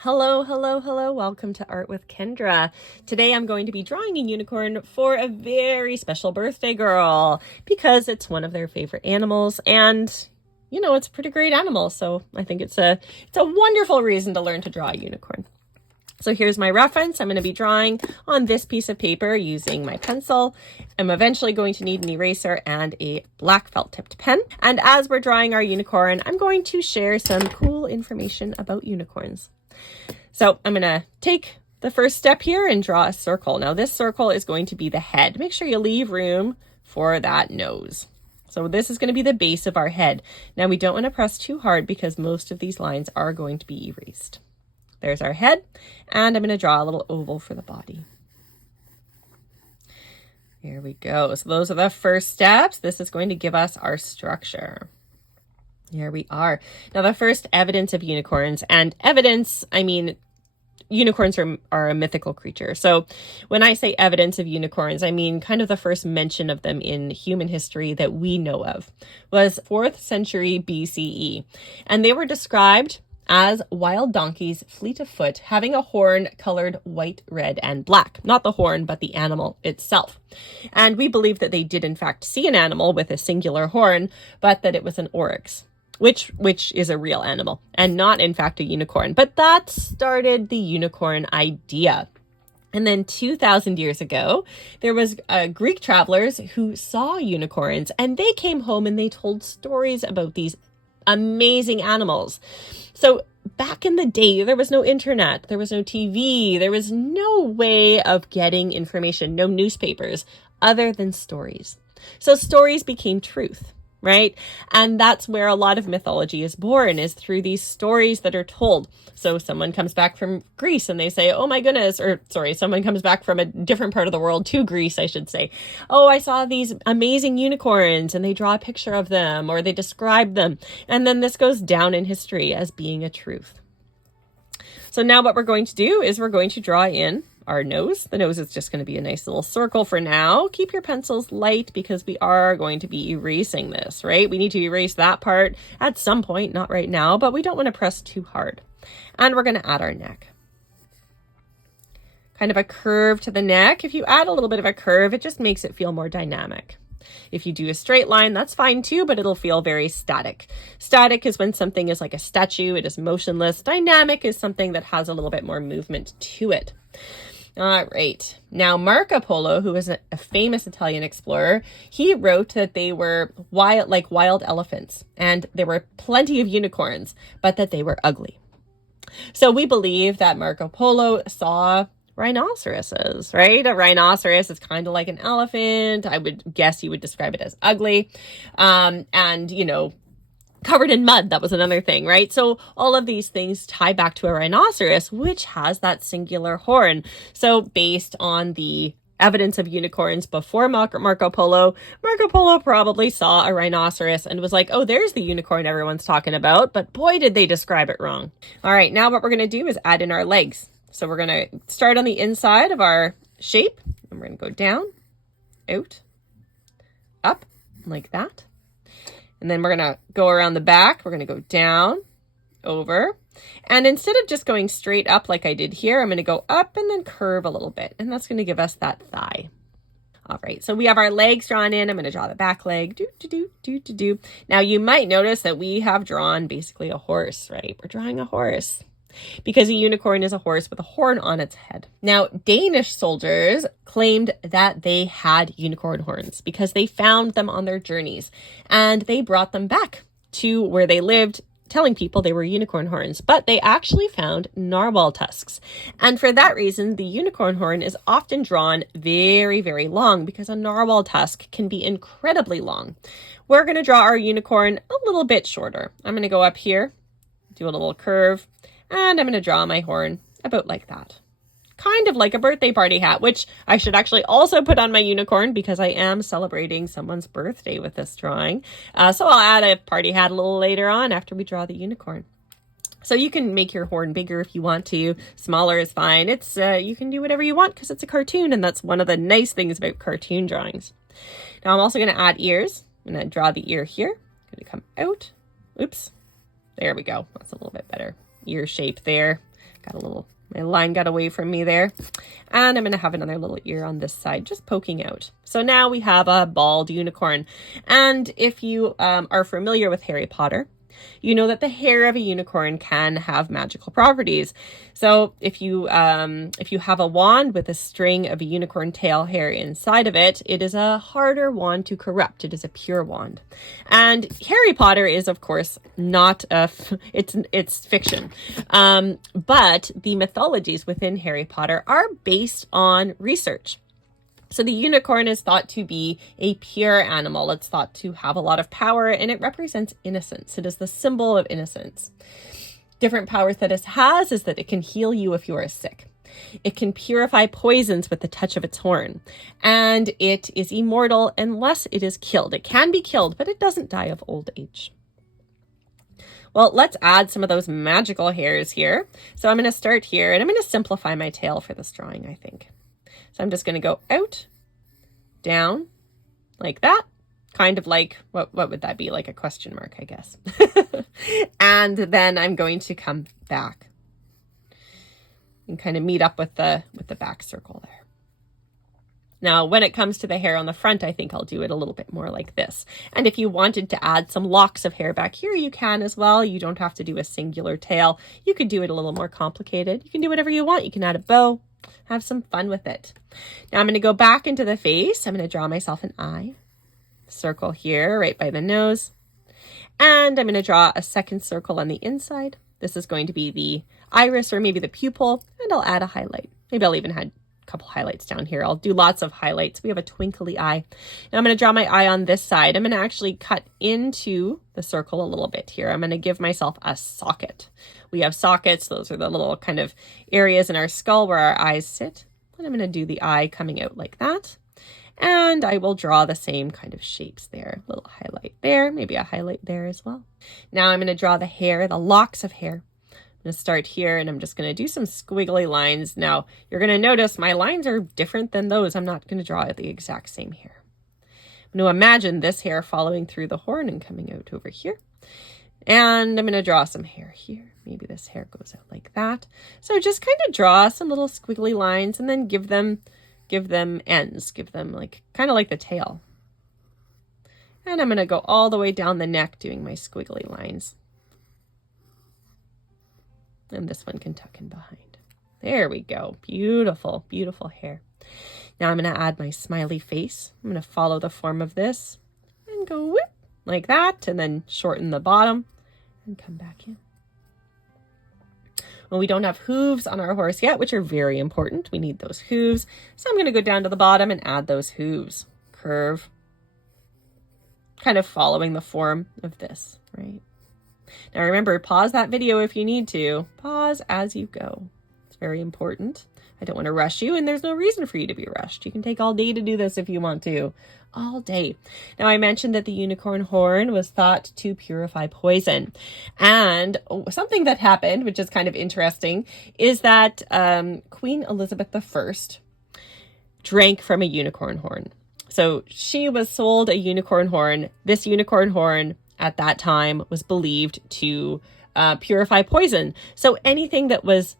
Hello, hello, hello. Welcome to Art with Kendra. Today I'm going to be drawing a unicorn for a very special birthday girl because it's one of their favorite animals and it's a pretty great animal. So I think it's a wonderful reason to learn to draw a unicorn. So here's my reference. I'm going to be drawing on this piece of paper using my pencil. I'm eventually going to need an eraser and a black felt tipped pen. And as we're drawing our unicorn, I'm going to share some cool information about unicorns. So I'm going to take the first step here and draw a circle. Now this circle is going to be the head. Make sure you leave room for that nose. So this is going to be the base of our head. Now we don't want to press too hard because most of these lines are going to be erased. There's our head, and I'm going to draw a little oval for the body. Here we go. So those are the first steps. This is going to give us our structure. Here we are. Now the first evidence of unicorns, and evidence, I mean, unicorns are a mythical creature. So when I say evidence of unicorns, I mean kind of the first mention of them in human history that we know of was 4th century BCE. And they were described as wild donkeys, fleet of foot, having a horn colored white, red, and black. Not the horn, but the animal itself. And we believe that they did in fact see an animal with a singular horn, but that it was an oryx, which is a real animal and not in fact a unicorn. But that started the unicorn idea. And then 2,000 years ago, there was Greek travelers who saw unicorns, and they came home and they told stories about these amazing animals. So back in the day, there was no internet, there was no TV, there was no way of getting information, no newspapers, other than stories. So stories became truth, right? And that's where a lot of mythology is born, is through these stories that are told. So someone comes back from Greece and they say, oh my goodness, or sorry, someone comes back from a different part of the world to Greece, I should say. Oh, I saw these amazing unicorns, and they draw a picture of them or they describe them. And then this goes down in history as being a truth. So now what we're going to do is we're going to draw in our nose. The nose is just going to be a nice little circle for now. Keep your pencils light because we are going to be erasing this, right? We need to erase that part at some point, not right now, but we don't want to press too hard. And we're going to add our neck. Kind of a curve to the neck. If you add a little bit of a curve, it just makes it feel more dynamic. If you do a straight line, that's fine too, but it'll feel very static. Static is when something is like a statue, it is motionless. Dynamic is something that has a little bit more movement to it. All right. Now, Marco Polo, who was a famous Italian explorer, he wrote that they were like wild elephants, and there were plenty of unicorns, but that they were ugly. So we believe that Marco Polo saw rhinoceroses, right? A rhinoceros is kind of like an elephant. I would guess you would describe it as ugly. Covered in mud. That was another thing, right? So all of these things tie back to a rhinoceros, which has that singular horn. So based on the evidence of unicorns before Marco Polo probably saw a rhinoceros and was like, oh, there's the unicorn everyone's talking about. But boy, did they describe it wrong. All right, now what we're going to do is add in our legs. So we're going to start on the inside of our shape, and we're going to go down, out, up, like that. And then we're going to go around the back. We're going to go down, over. And instead of just going straight up like I did here, I'm going to go up and then curve a little bit. And that's going to give us that thigh. All right, so we have our legs drawn in. I'm going to draw the back leg. Now you might notice that we have drawn basically a horse, right? We're drawing a horse because a unicorn is a horse with a horn on its head. Now, Danish soldiers claimed that they had unicorn horns because they found them on their journeys, and they brought them back to where they lived, telling people they were unicorn horns, but they actually found narwhal tusks. And for that reason, the unicorn horn is often drawn very, very long because a narwhal tusk can be incredibly long. We're going to draw our unicorn a little bit shorter. I'm going to go up here, do a little curve, and I'm going to draw my horn about like that. Kind of like a birthday party hat, which I should actually also put on my unicorn because I am celebrating someone's birthday with this drawing. So I'll add a party hat a little later on after we draw the unicorn. So you can make your horn bigger if you want to. Smaller is fine. It's you can do whatever you want because it's a cartoon, and that's one of the nice things about cartoon drawings. Now I'm also going to add ears. I'm going to draw the ear here. Going to come out. Oops. There we go. That's a little bit better. Ear shape there. my line got away from me there. And I'm going to have another little ear on this side, just poking out. So now we have a bald unicorn. And if you are familiar with Harry Potter, you know that the hair of a unicorn can have magical properties. So if you have a wand with a string of a unicorn tail hair inside of it, it is a harder wand to corrupt. It is a pure wand. And Harry Potter is, of course, not it's fiction. But the mythologies within Harry Potter are based on research. So the unicorn is thought to be a pure animal. It's thought to have a lot of power, and it represents innocence. It is the symbol of innocence. Different powers that it has is that it can heal you if you are sick. It can purify poisons with the touch of its horn. And it is immortal unless it is killed. It can be killed, but it doesn't die of old age. Well, let's add some of those magical hairs here. So I'm going to start here, and I'm going to simplify my tail for this drawing, I think. So I'm just going to go out, down, like that. Kind of like, what would that be? Like a question mark, I guess. And then I'm going to come back and kind of meet up with the back circle there. Now, when it comes to the hair on the front, I think I'll do it a little bit more like this. And if you wanted to add some locks of hair back here, you can as well. You don't have to do a singular tail. You could do it a little more complicated. You can do whatever you want. You can add a bow. Have some fun with it. Now I'm going to go back into the face. I'm going to draw myself an eye. Circle here right by the nose. And I'm going to draw a second circle on the inside. This is going to be the iris or maybe the pupil. And I'll add a highlight. Maybe I'll even add a couple highlights down here. I'll do lots of highlights. We have a twinkly eye. Now I'm going to draw my eye on this side. I'm going to actually cut into the circle a little bit here. I'm going to give myself a socket. We have sockets. Those are the little kind of areas in our skull where our eyes sit. And I'm going to do the eye coming out like that. And I will draw the same kind of shapes there. A little highlight there, maybe a highlight there as well. Now I'm going to draw the hair, the locks of hair. I'm going to start here, and I'm just going to do some squiggly lines. Now, you're going to notice my lines are different than those. I'm not going to draw the exact same hair. I'm going to imagine this hair following through the horn and coming out over here. And I'm going to draw some hair here. Maybe this hair goes out like that. So just kind of draw some little squiggly lines and then give them ends. Give them like kind of like the tail. And I'm going to go all the way down the neck doing my squiggly lines. And this one can tuck in behind. There we go. Beautiful, beautiful hair. Now I'm going to add my smiley face. I'm going to follow the form of this and go whip like that, and then shorten the bottom and come back in. Well, we don't have hooves on our horse yet, which are very important. We need those hooves. So I'm going to go down to the bottom and add those hooves. Curve. Kind of following the form of this, right? Now remember, pause that video if you need to. Pause as you go. It's very important. I don't want to rush you, and there's no reason for you to be rushed. You can take all day to do this if you want to. All day. Now, I mentioned that the unicorn horn was thought to purify poison. And something that happened, which is kind of interesting, is that Queen Elizabeth I drank from a unicorn horn. So she was sold a unicorn horn. This unicorn horn at that time was believed to purify poison. So anything that was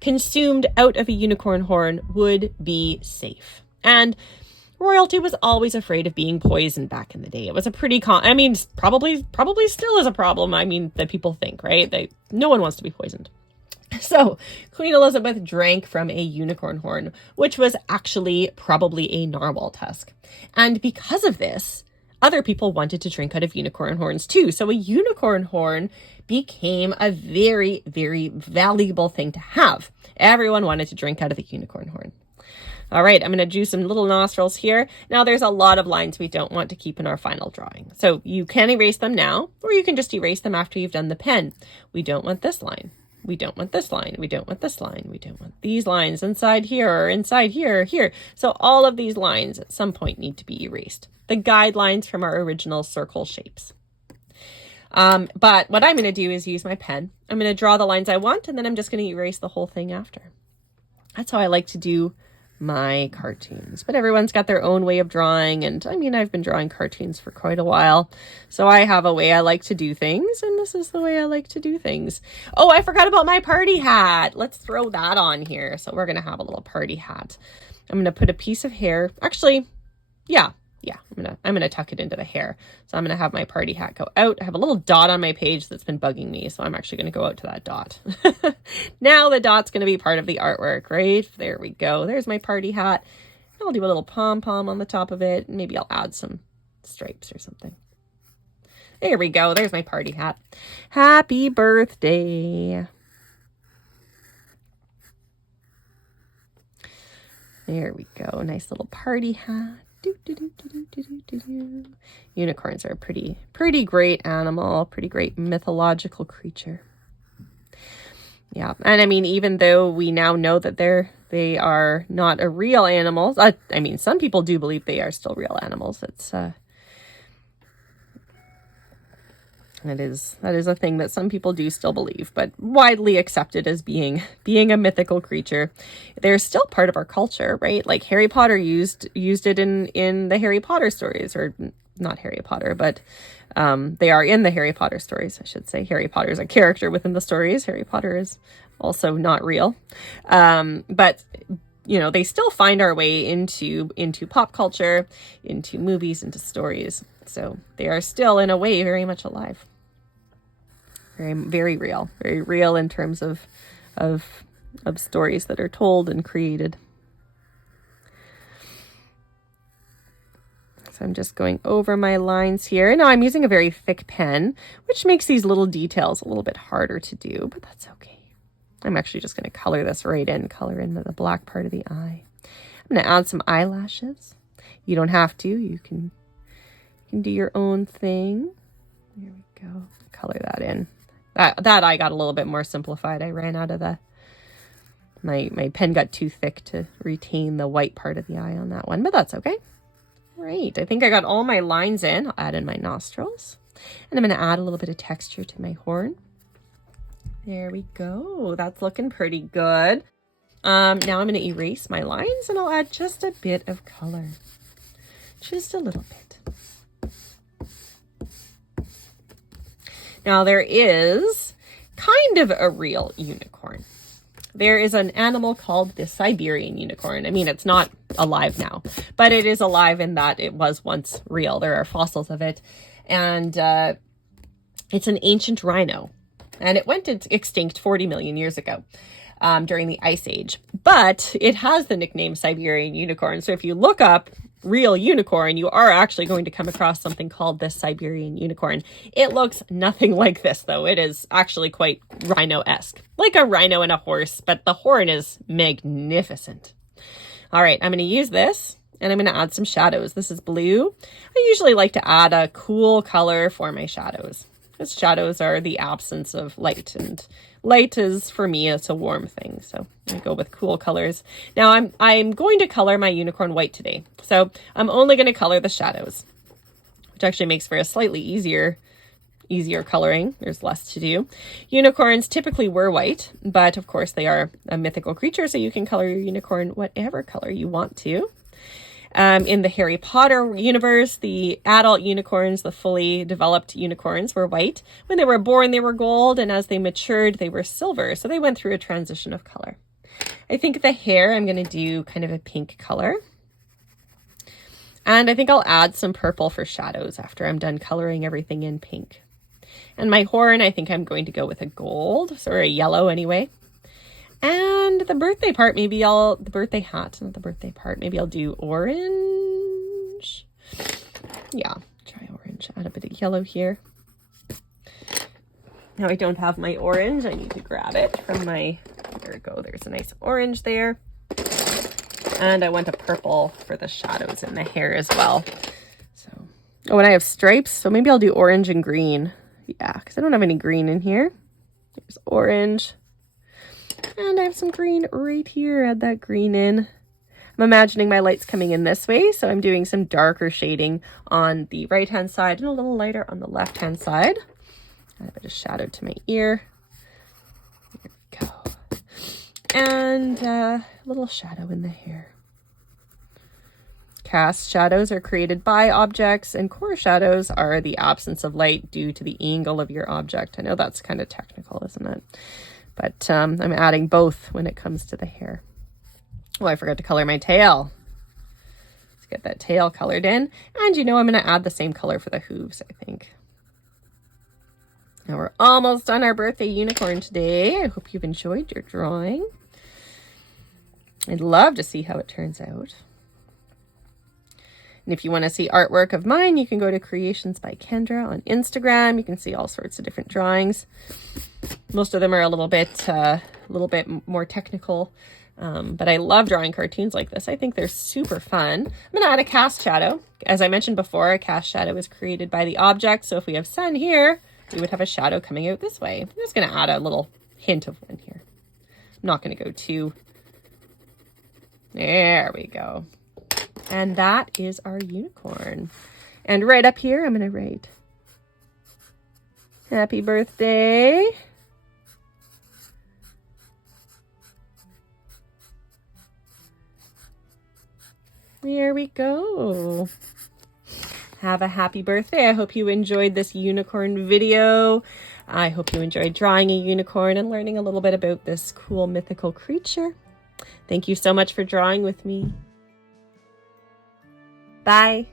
consumed out of a unicorn horn would be safe. And royalty was always afraid of being poisoned back in the day. It was a pretty probably still is a problem. I mean, that people think, right? No one wants to be poisoned. So Queen Elizabeth drank from a unicorn horn, which was actually probably a narwhal tusk. And because of this, other people wanted to drink out of unicorn horns too. So a unicorn horn became a very, very valuable thing to have. Everyone wanted to drink out of the unicorn horn. All right, I'm going to do some little nostrils here. Now, there's a lot of lines we don't want to keep in our final drawing. So you can erase them now, or you can just erase them after you've done the pen. We don't want this line. We don't want this line. We don't want this line. We don't want these lines inside here or inside here or here. So all of these lines at some point need to be erased. The guidelines from our original circle shapes. But what I'm going to do is use my pen. I'm going to draw the lines I want, and then I'm just going to erase the whole thing after. That's how I like to do my cartoons. But everyone's got their own way of drawing, and I mean, I've been drawing cartoons for quite a while, so I have a way I like to do things, and this is the way I like to do things. Oh, I forgot about my party hat. Let's throw that on here. So we're gonna have a little party hat. I'm gonna put a piece of hair. Actually, yeah, I'm gonna tuck it into the hair. So I'm gonna have my party hat go out. I have a little dot on my page that's been bugging me, so I'm actually gonna go out to that dot. Now the dot's gonna be part of the artwork, right? There we go. There's my party hat. I'll do a little pom-pom on the top of it. Maybe I'll add some stripes or something. There we go. There's my party hat. Happy birthday. There we go. Nice little party hat. Unicorns are a pretty great animal, pretty great mythological creature. Yeah, and I mean, even though we now know that they are not a real animal, I mean, some people do believe they are still real animals. That is a thing that some people do still believe, but widely accepted as being a mythical creature. They're still part of our culture, right? Like Harry Potter used it in the Harry Potter stories, or not Harry Potter, but they are in the Harry Potter stories, I should say. Harry Potter is a character within the stories. Harry Potter is also not real. But you know, they still find our way into pop culture, into movies, into stories. So they are still, in a way, very much alive. Very real in terms of stories that are told and created. So I'm just going over my lines here. Now I'm using a very thick pen, which makes these little details a little bit harder to do, but that's okay. I'm actually just going to color this right in, color in the black part of the eye. I'm going to add some eyelashes. You don't have to. You can do your own thing. There we go. Color that in. That eye got a little bit more simplified. I ran out of my pen got too thick to retain the white part of the eye on that one, but that's okay. Right, I think I got all my lines in. I'll add in my nostrils, and I'm going to add a little bit of texture to my horn. There we go. That's looking pretty good. Now I'm going to erase my lines, and I'll add just a bit of color. Just a little bit. Now there is kind of a real unicorn. There is an animal called the Siberian unicorn. I mean, it's not alive now, but it is alive in that it was once real. There are fossils of it, and it's an ancient rhino, and it went extinct 40 million years ago during the Ice Age, but it has the nickname Siberian unicorn. So if you look up real unicorn, you are actually going to come across something called the Siberian unicorn. It looks nothing like this, though. It is actually quite rhino-esque, like a rhino and a horse, but the horn is magnificent. All right, I'm going to use this, and I'm going to add some shadows. This is blue. I usually like to add a cool color for my shadows, because shadows are the absence of light, and light is, for me, it's a warm thing. So I go with cool colors. Now I'm going to color my unicorn white today. So I'm only going to color the shadows, which actually makes for a slightly easier coloring. There's less to do. Unicorns typically were white, but of course they are a mythical creature, so you can color your unicorn whatever color you want to. In the Harry Potter universe, the adult unicorns, the fully developed unicorns, were white. When they were born, they were gold, and as they matured, they were silver. So they went through a transition of color. I think the hair, I'm going to do kind of a pink color. And I think I'll add some purple for shadows after I'm done coloring everything in pink. And my horn, I think I'm going to go with a gold, or a yellow anyway. And the birthday part, the birthday hat, not the birthday part, maybe I'll do orange. Yeah, try orange. Add a bit of yellow here. Now I don't have my orange. I need to grab it from there we go. There's a nice orange there. And I want a purple for the shadows in the hair as well. Oh, and I have stripes, so maybe I'll do orange and green. Yeah, because I don't have any green in here. There's orange. And I have some green right here. Add that green in. I'm imagining my light's coming in this way, so I'm doing some darker shading on the right-hand side and a little lighter on the left-hand side. Add a bit of shadow to my ear. There we go. And a little shadow in the hair. Cast shadows are created by objects, and core shadows are the absence of light due to the angle of your object. I know that's kind of technical, isn't it? But I'm adding both when it comes to the hair. Oh, I forgot to color my tail. Let's get that tail colored in. And I'm going to add the same color for the hooves, I think. Now we're almost done our birthday unicorn today. I hope you've enjoyed your drawing. I'd love to see how it turns out. And if you want to see artwork of mine, you can go to Creations by Kendra on Instagram. You can see all sorts of different drawings. Most of them are a little bit more technical, but I love drawing cartoons like this. I think they're super fun. I'm going to add a cast shadow. As I mentioned before, a cast shadow is created by the object. So if we have sun here, we would have a shadow coming out this way. I'm just going to add a little hint of one here. I'm not going to go too. There we go. And that is our unicorn. And right up here, I'm going to write, happy birthday. There we go. Have a happy birthday. I hope you enjoyed this unicorn video. I hope you enjoyed drawing a unicorn and learning a little bit about this cool mythical creature. Thank you so much for drawing with me. Bye.